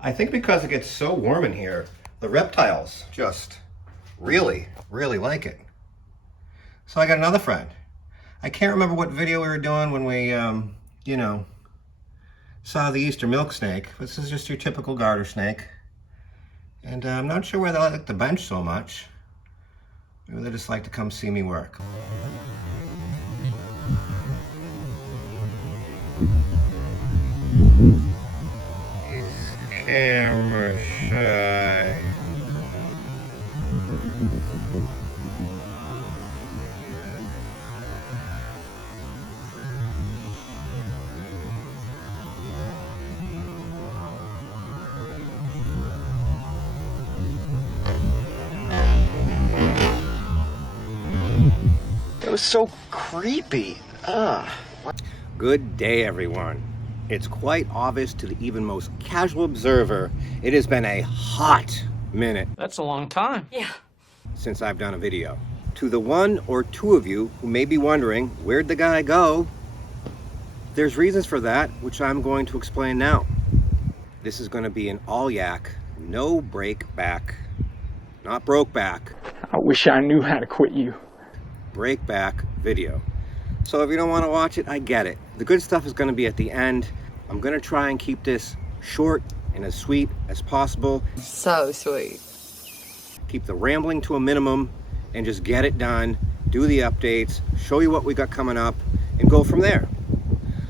I think because it gets so warm in here, the reptiles just really like it. So I got another friend. I can't remember what video we were doing when we, you know, saw the Easter milk snake. This is just your typical garter snake. And I'm not sure why they like the bench so much. Maybe they just like to come see me work. Camera shy. It was so creepy. Good day, everyone. It's quite obvious to the even most casual observer, it has been a hot minute. That's a long time. Yeah. Since I've done a video. To the one or two of you who may be wondering, where'd the guy go? There's reasons for that, which I'm going to explain now. This is going to be an all yak, no break back, not broke back. I wish I knew how to quit you. Break back video. So if you don't want to watch it, I get it. The good stuff is going to be at the end. I'm going to try and keep this short and as sweet as possible. So sweet. Keep the rambling to a minimum and just get it done, do the updates, show you what we got coming up, and go from there.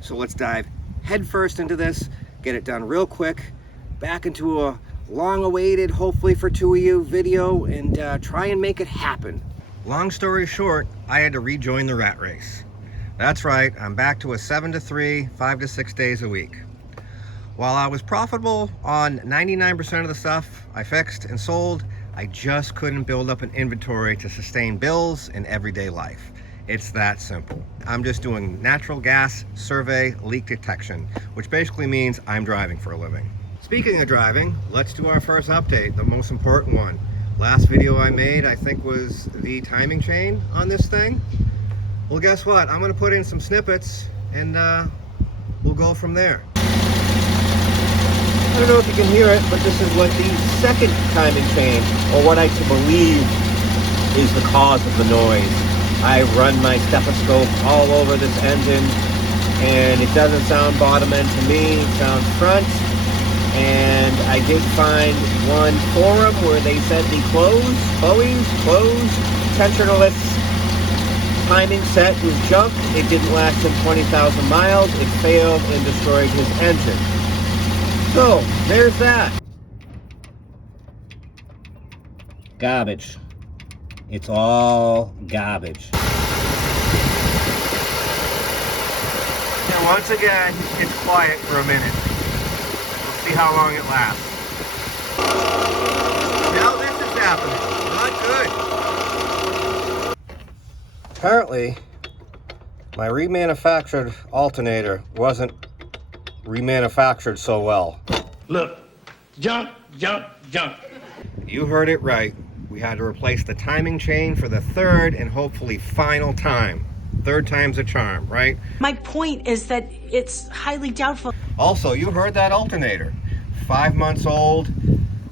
So let's dive headfirst into this, get it done real quick, back into a long-awaited, hopefully for two of you, video, and try and make it happen. Long story short, I had to rejoin the rat race. That's right, I'm back to a 7 to 3, 5 to 6 days a week. While I was profitable on 99% of the stuff I fixed and sold, I just couldn't build up an inventory to sustain bills in everyday life. It's that simple. I'm just doing natural gas survey leak detection, which basically means I'm driving for a living. Speaking of driving, let's do our first update, the most important one. Last video I made, I think, was the timing chain on this thing. Well, guess what? I'm gonna put in some snippets and we'll go from there. I don't know if you can hear it, but this is what the second timing chain, or what I believe is the cause of the noise. I run my stethoscope all over this engine and it doesn't sound bottom end to me, it sounds front. And I did find one forum where they said the Bowie's closed tensionerless timing set was junk. It didn't last him 20,000 miles. It failed and destroyed his engine. So, there's that. Garbage. It's all garbage. And once again, it's quiet for a minute. We'll see how long it lasts. Now this is happening. Not good. Apparently, my remanufactured alternator wasn't remanufactured so well. Look, junk. You heard it right. We had to replace the timing chain for the third and hopefully final time. Third time's a charm, right? My point is that it's highly doubtful. Also, you heard that alternator. 5 months old.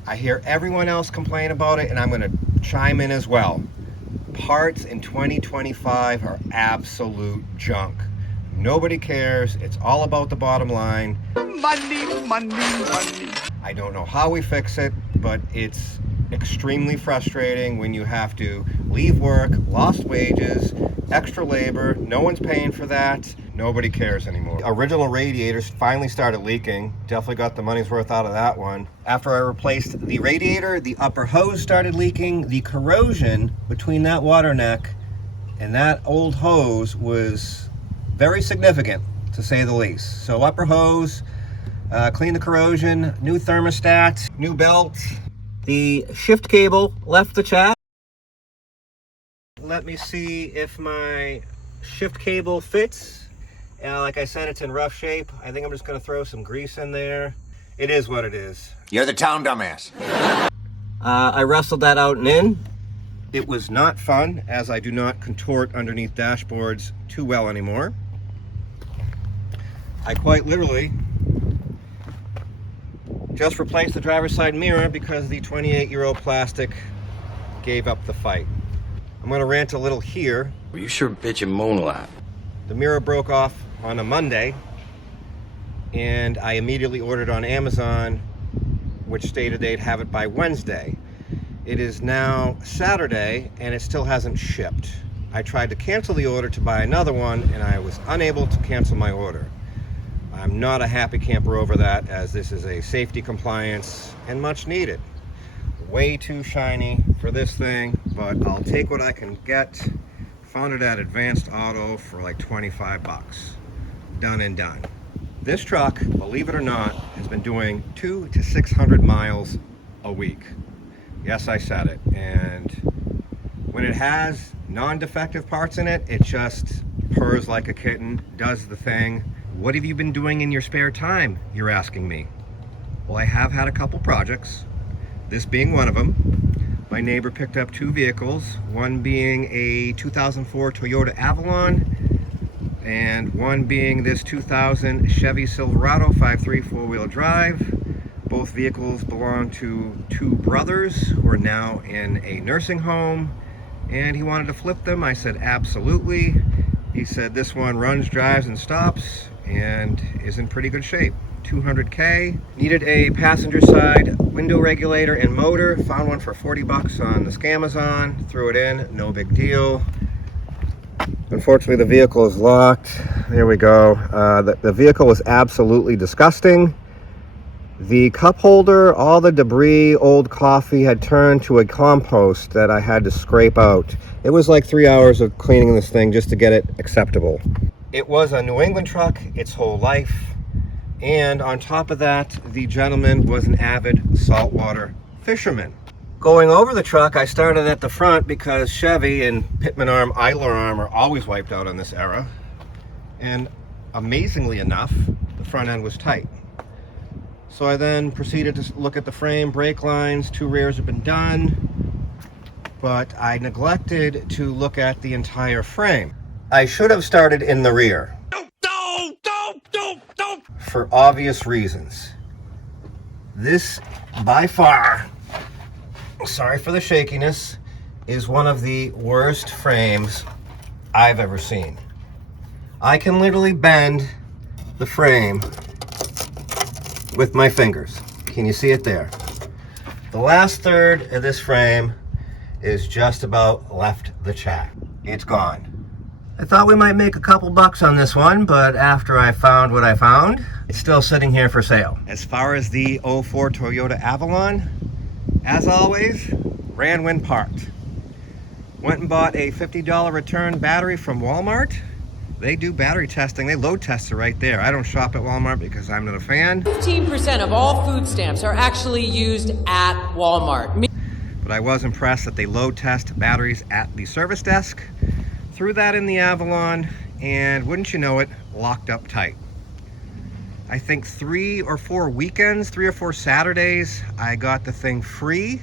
I hear everyone else complain about it, and I'm going to chime in as well. Parts in 2025 are absolute junk. Nobody cares. It's all about the bottom line. Money. I don't know how we fix it, but it's extremely frustrating when you have to leave work, lost wages, extra labor, no one's paying for that, nobody cares anymore. Original radiators finally started leaking, definitely got the money's worth out of that one. After I replaced the radiator, the upper hose started leaking. The corrosion between that water neck and that old hose was very significant, to say the least. So upper hose, clean the corrosion, new thermostat, new belt. The shift cable left the chat. Let me see if my shift cable fits. Like I said, it's in rough shape. I think I'm just gonna throw some grease in there. It is what it is. You're the town dumbass. I wrestled that out and in. It was not fun, as I do not contort underneath dashboards too well anymore. I quite literally Just replaced the driver's side mirror because the 28-year-old plastic gave up the fight. I'm gonna rant a little here. Well, you sure bitch and moan a lot. The mirror broke off on a Monday, and I immediately ordered on Amazon, which stated they'd have it by Wednesday. It is now Saturday, and it still hasn't shipped. I tried to cancel the order to buy another one, and I was unable to cancel my order. I'm not a happy camper over that, as this is a safety compliance and much needed. Way too shiny for this thing, but I'll take what I can get. Found it at Advanced Auto for like 25 bucks. Done and done. This truck, believe it or not, has been doing 200 to 600 miles a week. Yes, I said it. And when it has non-defective parts in it, it just purrs like a kitten, does the thing. What have you been doing in your spare time, you're asking me? Well, I have had a couple projects, this being one of them. My neighbor picked up two vehicles, one being a 2004 Toyota Avalon, and one being this 2000 Chevy Silverado 5.3 four-wheel drive. Both vehicles belong to two brothers who are now in a nursing home, and he wanted to flip them. I said absolutely. He said this one runs, drives, and stops and is in pretty good shape. 200K. Needed a passenger side window regulator and motor. Found one for 40 bucks on the Scamazon. Threw it in, no big deal. Unfortunately, the vehicle is locked. There we go. The vehicle was absolutely disgusting. The cup holder, all the debris, old coffee had turned to a compost that I had to scrape out. It was like 3 hours of cleaning this thing just to get it acceptable. It was a New England truck its whole life. And on top of that, the gentleman was an avid saltwater fisherman. Going over the truck, I started at the front because Chevy and Pitman arm, idler arm are always wiped out on this era. And amazingly enough, the front end was tight. So I then proceeded to look at the frame, brake lines, two rears have been done, but I neglected to look at the entire frame. I should have started in the rear. For obvious reasons. This, by far, sorry for the shakiness, is one of the worst frames I've ever seen. I can literally bend the frame with my fingers. Can you see it there? The last third of this frame is just about left the chat. It's gone. I thought we might make a couple bucks on this one, but after I found what I found, it's still sitting here for sale. As far as the 04 Toyota Avalon, as always, ran when parked. Went and bought a $50 return battery from Walmart. They do battery testing. They load test it right there. I don't shop at Walmart because I'm not a fan. 15% of all food stamps are actually used at Walmart. But I was impressed that they load test batteries at the service desk. Threw that in the Avalon, and wouldn't you know it, locked up tight. I think 3 or 4 weekends, 3 or 4 Saturdays, I got the thing free,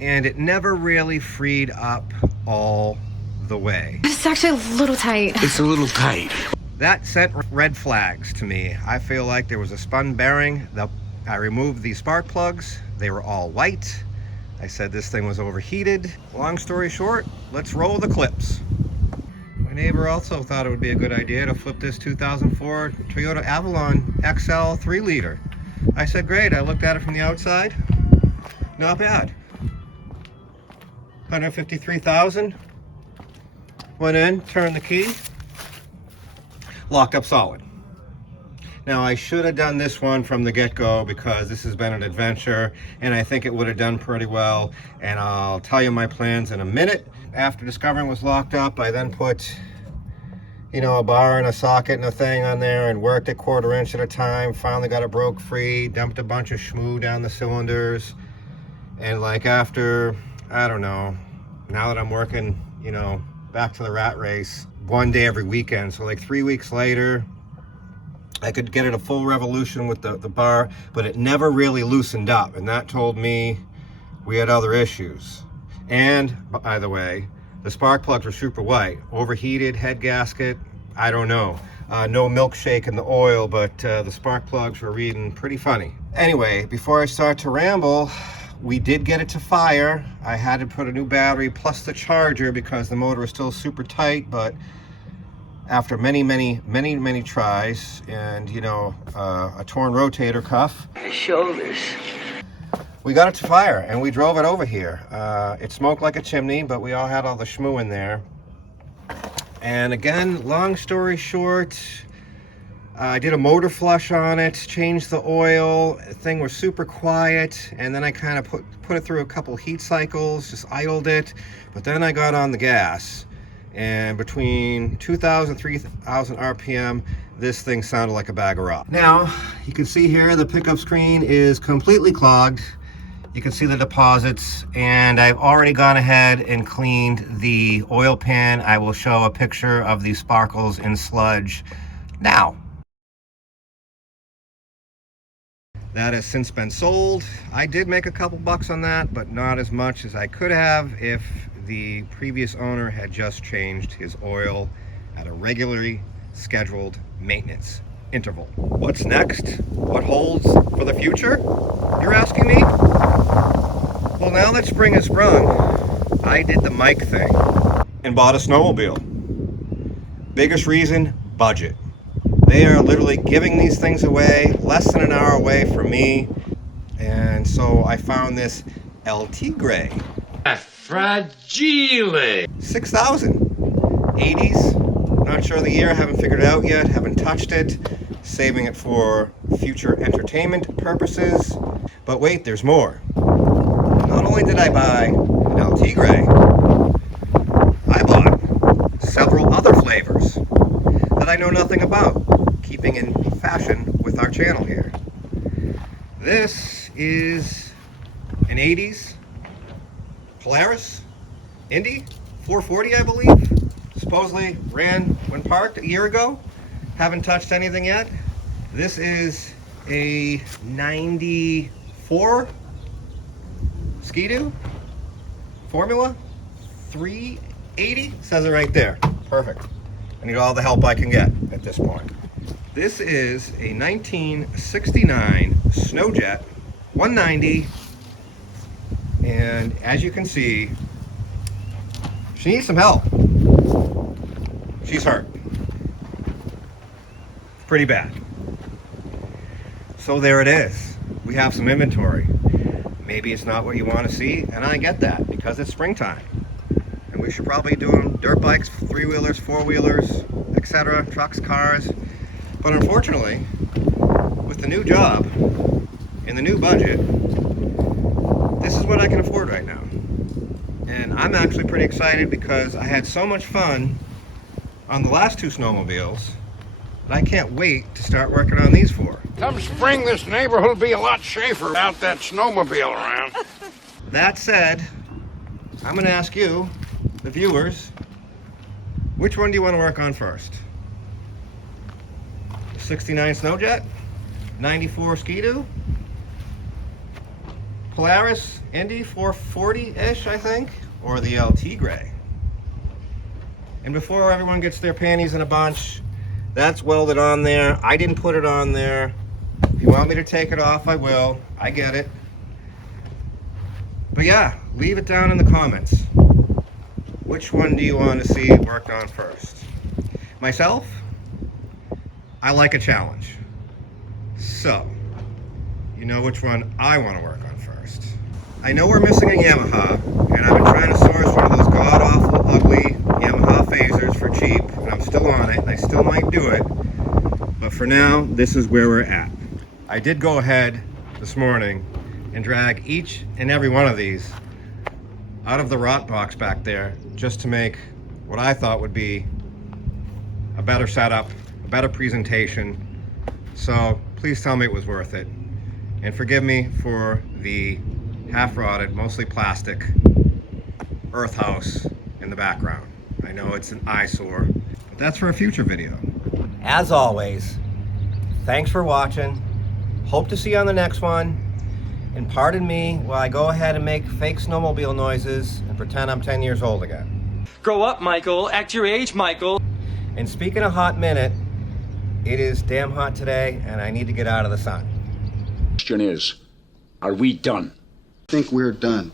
and it never really freed up all the way. It's actually a little tight. It's a little tight. That sent red flags to me. I feel like there was a spun bearing. I removed the spark plugs. They were all white. I said this thing was overheated. Long story short, let's roll the clips. My neighbor also thought it would be a good idea to flip this 2004 Toyota Avalon XL 3-liter. I said, great. I looked at it from the outside. Not bad. 153,000. Went in, turned the key, locked up solid. Now I should have done this one from the get-go because this has been an adventure and I think it would have done pretty well, and I'll tell you my plans in a minute. After discovering it was locked up, I then put, you know, a bar and a socket and a thing on there and worked it 1/4 inch at a time. Finally got it broke free, dumped a bunch of schmoo down the cylinders, and like after, I don't know, now that I'm working, you know, back to the rat race, 1 day every weekend, so like 3 weeks later, I could get it a full revolution with the bar, but it never really loosened up, and that told me we had other issues. And, by the way, the spark plugs were super white. Overheated, head gasket, I don't know. no milkshake in the oil, but the spark plugs were reading pretty funny. Anyway, before I start to ramble, we did get it to fire. I had to put a new battery plus the charger because the motor was still super tight, but after many tries and, you know, a torn rotator cuff, Shoulders. we got it to fire and we drove it over here. It smoked like a chimney, but we all had all the schmoo in there. And again, long story short, I did a motor flush on it, changed the oil, the thing was super quiet, and then I kind of put it through a couple heat cycles, just idled it, but then I got on the gas, and between 2,000 3,000 RPM, this thing sounded like a bag of rocks. Now, you can see here the pickup screen is completely clogged. You can see the deposits, and I've already gone ahead and cleaned the oil pan. I will show a picture of these sparkles in sludge now. That has since been sold. I did make a couple bucks on that, but not as much as I could have if the previous owner had just changed his oil at a regularly scheduled maintenance interval. What's next? What holds for the future? You're asking me? Well, now that spring has sprung, I did the Mike thing and bought a snowmobile. Biggest reason, budget. They are literally giving these things away, less than an hour away from me. And so I found this LT Gray. Fragile. 6,000. 80s. Not sure the year, haven't figured it out yet, haven't touched it. Saving it for future entertainment purposes. But wait, there's more. Not only did I buy an LT Gray, I bought several other flavors that I know nothing about, keeping in fashion with our channel here. This is an 80s Polaris Indy 440, I believe. Supposedly ran when parked a year ago. Haven't touched anything yet. This is a 94 Ski-Doo Formula 380. Says it right there. Perfect. I need all the help I can get at this point. This is a 1969 Snowjet 190, and as you can see, she needs some help. She's hurt. Pretty bad. So there it is. We have some inventory. Maybe it's not what you want to see, and I get that because it's springtime. And we should probably do them dirt bikes, three-wheelers, four-wheelers, etc., trucks, cars. But unfortunately, with the new job and the new budget, this is what I can afford right now. And I'm actually pretty excited because I had so much fun on the last two snowmobiles that I can't wait to start working on these four. Come spring, this neighborhood will be a lot safer without that snowmobile around. That said, I'm going to ask you, the viewers, which one do you want to work on first? 69 Snowjet, 94 Ski-Doo, Polaris Indy 440-ish, I think, or the LT Gray. And before everyone gets their panties in a bunch, that's welded on there. I didn't put it on there. If you want me to take it off, I will. I get it. But yeah, leave it down in the comments. Which one do you want to see worked on first? Myself, I like a challenge. So, you know which one I want to work on first. I know we're missing a Yamaha, and I've been trying to source one of those god-awful, ugly Yamaha phasers for cheap, and I'm still on it, and I still might do it. But for now, this is where we're at. I did go ahead this morning and drag each and every one of these out of the rot box back there just to make what I thought would be a better setup, a better presentation. So please tell me it was worth it. And forgive me for the half-rotted, mostly plastic earth house in the background. I know it's an eyesore, but that's for a future video. As always, thanks for watching. Hope to see you on the next one. And pardon me while I go ahead and make fake snowmobile noises and pretend I'm 10 years old again. Grow up, Michael. Act your age, Michael. And speaking of hot minute, It is damn hot today, and I need to get out of the sun. Question is, are we done? I think we're done.